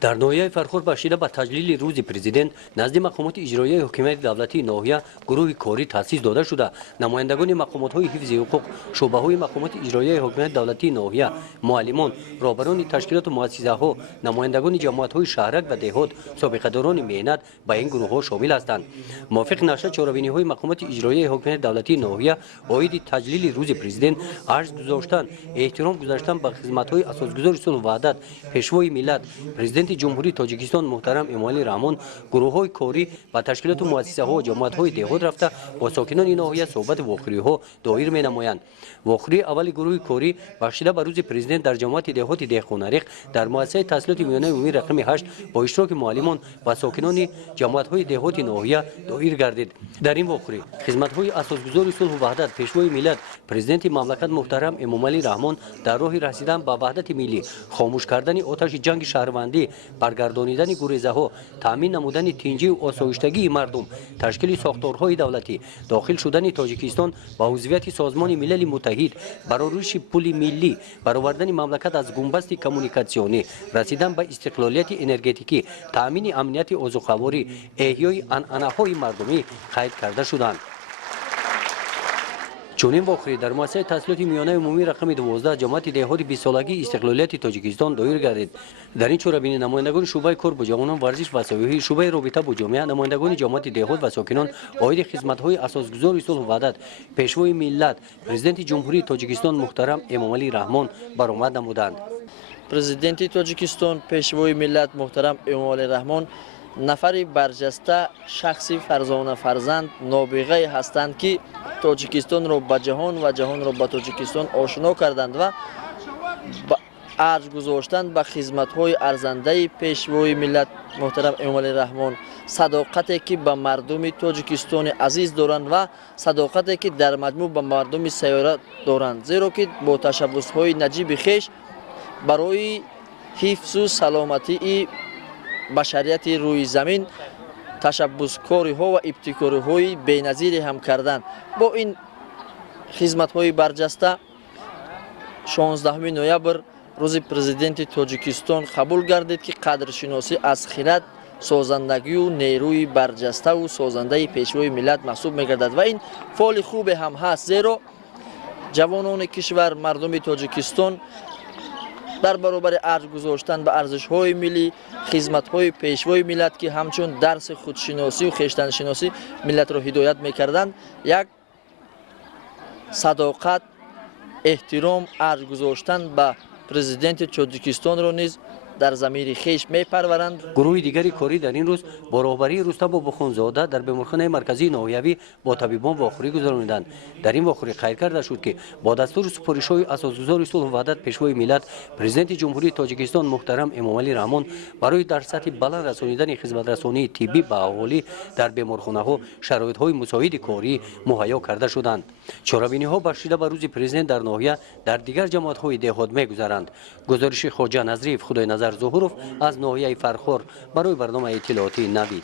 در ناحیه فرخور بخشیده به تجلیل روز پرزیدنت نزد مقامات اجرایی حکومت دولتی ناحیه گروه کاری تأسیس داده شده. نمایندگان مقامات حفظ حقوق، شعبه های مقامات اجرایی حکومت دولتی ناحیه، معلمان، رهبران تشکیلات و مؤسسه ها، نمایندگان جماعت های شهرک و دهات، سابقه داران مهنت به این گروه ها شامل هستند. موافق نشر چهاربینی های مقامات اجرایی حکومت دولتی ناحیه عاید تجلیل روز پرزیدنت ارز گذاشتن، احترام گذاشتن به خدمات های اساسگذار صلح و وحدت پیشوای ملت پرزیدنت جمهوری تاجیکستان محترم امامعلی رحمان گروه های کاری و تشکیلات و مؤسسه ها و جماعت های دهات رفته با ساکنان این ناحیه صحبت واخری ها دایر می نمایند. واخری اول گروه کاری بخشیده به روز پرزیدنت در جماعت دهات دهقانریق در مؤسسه تحصیلات میانه عمومی رقم 8 با اشتراک معلمان و ساکنان جماعت های دهات ناحیه دایر گردید. در این واخری خدمات های اساسگذار صلح و وحدت پیشوای ملت پرزیدنت مملکت محترم امامعلی رحمان در راه رسیدن به وحدت ملی، خاموش کردن آتش جنگ شهروندی، برگردانیدن گریزه ها، تامین نمودن تنجی و آسایشتگی مردم، تشکیل ساختارهای دولتی، داخل شدن تاجیکستان به عضویت سازمان ملل متحد، برای رشد پول ملی، برآوردن مملکت از بنبست کمونیکاسیونی، رسیدن به استقلالیت انرژتیکی، تامین امنیت آذوقه‌واری، احیای عنعنه‌های مردمی قید کرده شدند. چونین واخری در مؤسسه تحصیلات میانه عمومی رقم 12 جماعت دهات 20 سالگی استقلالیت تاجیکستان دایر گردید. در این چهاربینی نمایندگان شعبه کار با جوانان ورزش و سیاحی، شعبه رابطه با جامعه، نمایندگان جماعت دهات و ساکنان عاید خدمت‌های اساسگذار صلح و وحدت پیشوای ملت پرزیدنت جمهوری تاجیکستان محترم امامعلی رحمان برآمد نمودند. پرزیدنت تاجیکستان پیشوای ملت محترم امامعلی رحمان نفری برجسته، شخصی فرزانه فرزند، نابغه هستند که تاجیکستان را به جهان و جهان را به تاجیکستان آشنا کردند و ارج گذاشتند به خدمت‌های ارزنده پیشوای ملت محترم امامعلی رحمان، صداقتی که به مردم تاجیکستان عزیز دارند و صداقتی که در مجموع به مردم سیاره دارند، زیرا که با تشبس‌های نجیب خویش برای حفظ و سلامتی بشریت روی زمین تشبسکاری ها و ابتکاری های بی‌نظیری هم کردند. با این خدمت های برجسته 16 نوامبر روز پرزیدنت تاجیکستان قبول گردید که قدرشناسی از خرد، سازندگی و نیروی برجسته و سازنده پیشوای ملت محسوب می‌گردد و این فعال خوب هم هست، زیرا جوانان کشور مردم تاجیکستان در برابر ارج گذاشتن به ارزش‌های ملی، خدمت‌های پیشوای ملت که همچون درس خودشناسی و خویشتن‌شناسی ملت را هدایت می‌کردند، یک صداقت، احترام، ارج گذاشتن به پرزیدنت تاجیکستان را نیز در ضمیر خویش می‌پرورند. گروه دیگری کاری در این روز با راهبری رستم باباخانزاده در بیمارخانه مرکزی ناحیوی با طبیبان واخری گذراندند. در این واخری خیر کرده شد که با دستور سپارش‌های اساسگذار صلح و وحدت پیشوای ملت پرزیدنت جمهوری تاجیکستان محترم امامعلی رحمان برای در سطح بلند رسانیدن خدمت رسانی طبی به اهالی در بیمارخانه‌ها شرایط‌های مساعد کاری مهیا کرده شدند. چهاربینی‌ها بخشیده به روز پرزیدنت در ناحیه در دیگر جماعت‌های دهات می‌گذرند. گزارش خواجه نظریف خدای نظر ظهورов از ناحیه فرخور برای برنامه اطلاعاتی نوید.